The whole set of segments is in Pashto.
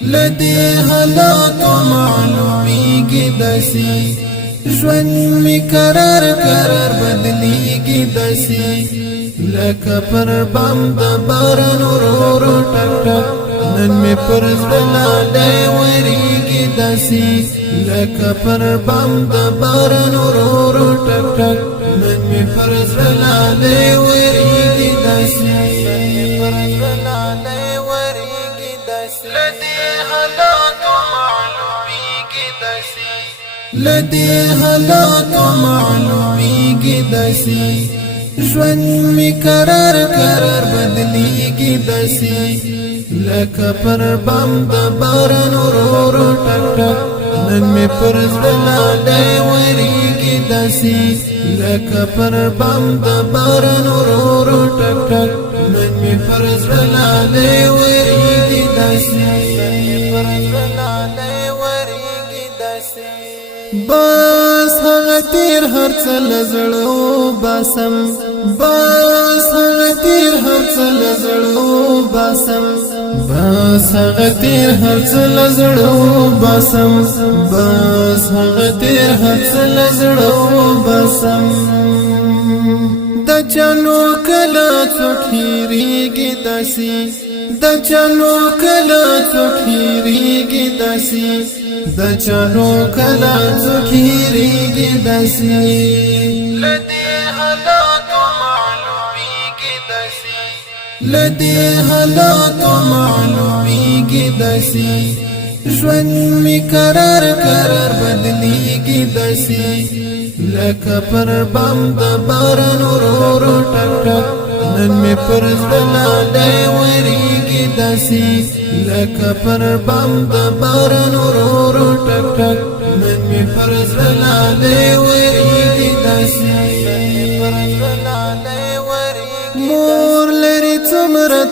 لدی حالاتو معلومیږي داسي ژوند می قرار بدلیږي داسي لکه پر بام د باران ورو ټک ټک نن می پر زړه وریږي داسي لکه پر بام د باران ورو ټک ټک نن می پر زړه وریږي داسي پر زړه وریږي داسي لدی حالاتو معلومیږي داسي لدی حالاتو معلومیږي داسي ژوند می قرار بدلیږي داسي لکه پر بام د باران ورو ټک ټک نن می پر زړه وریږي داسي لکه پر بام د باران ورو ټک ټک نن می پر زړه وریږي داسي پر زړه وریږي داسي بس هغه تیر هر څه لزړو باسم بس هغه تیر هر څه لزړو باسم بس هغه تیر هر څه لزړو باسم بس هغه تیر هر څه لزړو باسم د چانو کلا څوکيريږي داسي د چانو کلا څوکيريږي داسي د چانو کلا څوکيريږي داسي لدی حالاتو معلومیږي داسي لدی حالاتو معلومیږي داسي ژوند می قرار بدلیږي داسي لکه پر بام د باران ورو ټک ټک نن می پر زړه وریږي داسي لکه پر بام د باران ورو ټک ټک نن می پر زړه وریږي داسي پر زړه وریږي مور لري څومره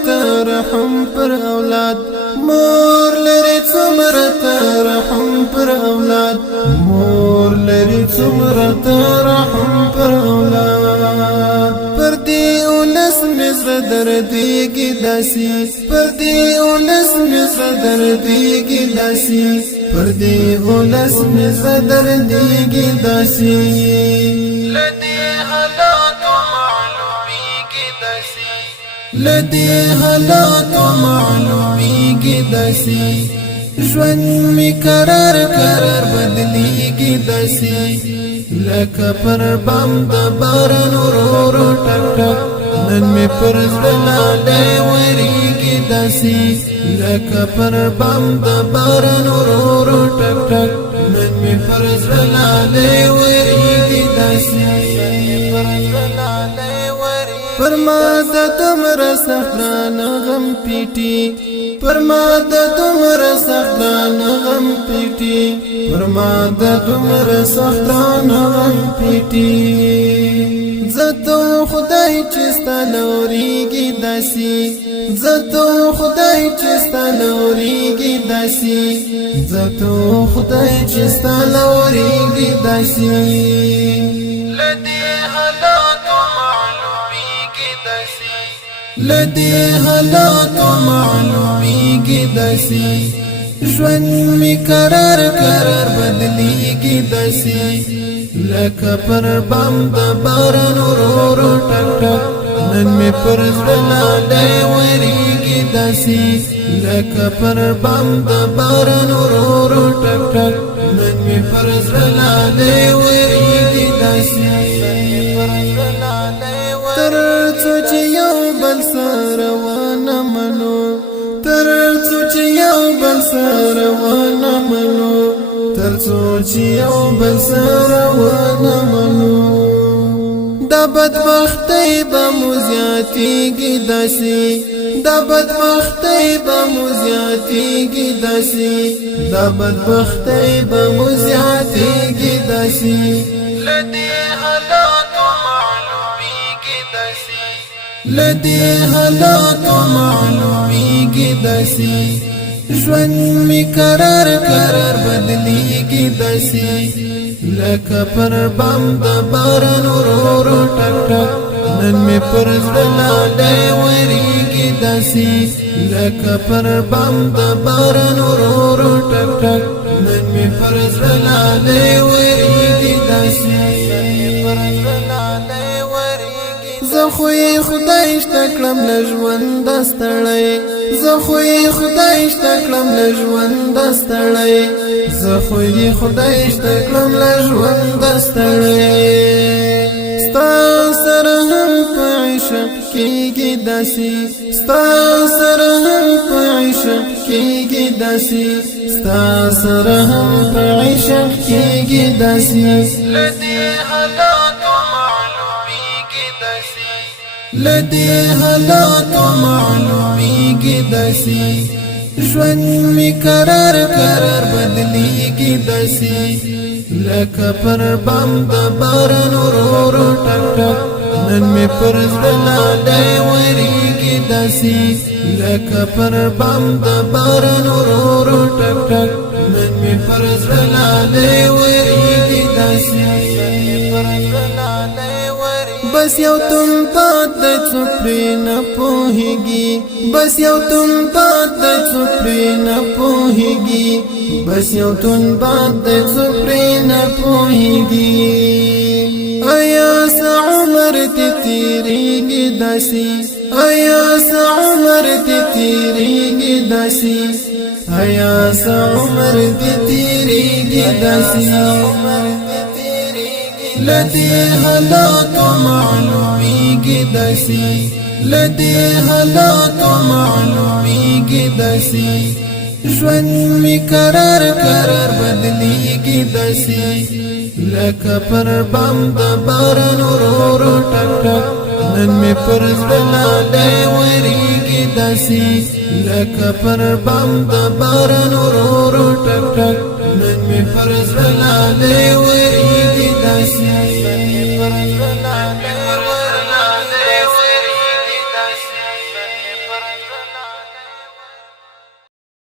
رحم پر اولاد مور لري څومره رحم پر اولاد مور لري څومره رحم پر اولاد پر دې ولس مزر درديږي داسي پر دې ولس مزر درديږي داسي پر دې ولس مزر درديږي داسي لدی حالاتو معلومیږي داسي لدی حالاتو معلومیږي داسي ژوند می قرار بدلیږي داسي لکه پر بام د باران ورو ټک ټک نن می پر زړه وریږي داسي لکه پر بام د باران ورو ټک ټک نن می پر زړه وریږي داسي پر زړه پر ما د تمر سخران غم پیټي پر ما د تمر سخران غم پیټي پر ما د تمر سخران غم پیټي زتو خدای چې ستلوريږي داسي زتو خدای چې ستلوريږي داسي زتو خدای چې ستلوريږي داسي لدی حالاتو معلومیږي داسي لدی حالاتو معلومیږي داسي ژوند می قرار بدلیږي داسي لکه پر بام د باران ورو ټک ټک نن می پر زړه وریږي داسي لکه پر بام د باران ورو ټک ټک نن می پر زړه وریږي داسي پر زړه تر څو چې یو بل سره ونه منو تر څو چې یو بل سره ونه منو تر څو چې یو بل سره ونه منو دا بدبختۍ به مو زیاتېږي داسي دا بدبختۍ به مو زیاتېږي داسي دا بدبختۍ به مو زیاتېږي داسي لدی حالاتو معلومیږي داسي لدی حالاتو معلومیږي داسي ژوند می قرار بدلیږي داسي لکه پر بام د باران ورو ټک ټک نن می پر زړه وریږي داسي داسي لکه پر بام د باران ورو ټک ټک نن می پر زړه لاله وریږي داسي زه خو یې خدای شته کړم له ژونده ستړی زه خو یې خدای شته کړم له ژونده ستړی زه خو یې خدای شته کړم له ژونده ستړی ستا سره هم په عشق کېږي داسې ستا سره هم په عشق کېږي داسې ستا سره هم په عشق کېږي داسې لدې حالاتو معلومیږي داسې لدې حالاتو معلومیږي داسې ژوند می قرار قرار بدلیږي داسې لکه پر بام د باران ورو ټک ټک نن می پر زړه لاله وریږي داسې لکه پر بام د باران ورو ټک ټک نن می پر زړه لاله وریږي داسې بس یو تم پات د څوپري نه پوهیږي بس یو تم پات د څوپري نه پوهیږي بس یو تم پات د څوپري نه پوهیږي آیا سا عمر تی تیریږي داسي آیا سا عمر تی تیریږي داسي آیا سا عمر تی تیریږي داسي لدې حالاتو معلومیږي داسې لدې حالاتو معلومیږي داسې ژوند می قرار قرار بدلیږي داسې لکه پر بام د باران ورو ټک ټک نن می پر زړه لاله وریږي داسې لکه پر بام د باران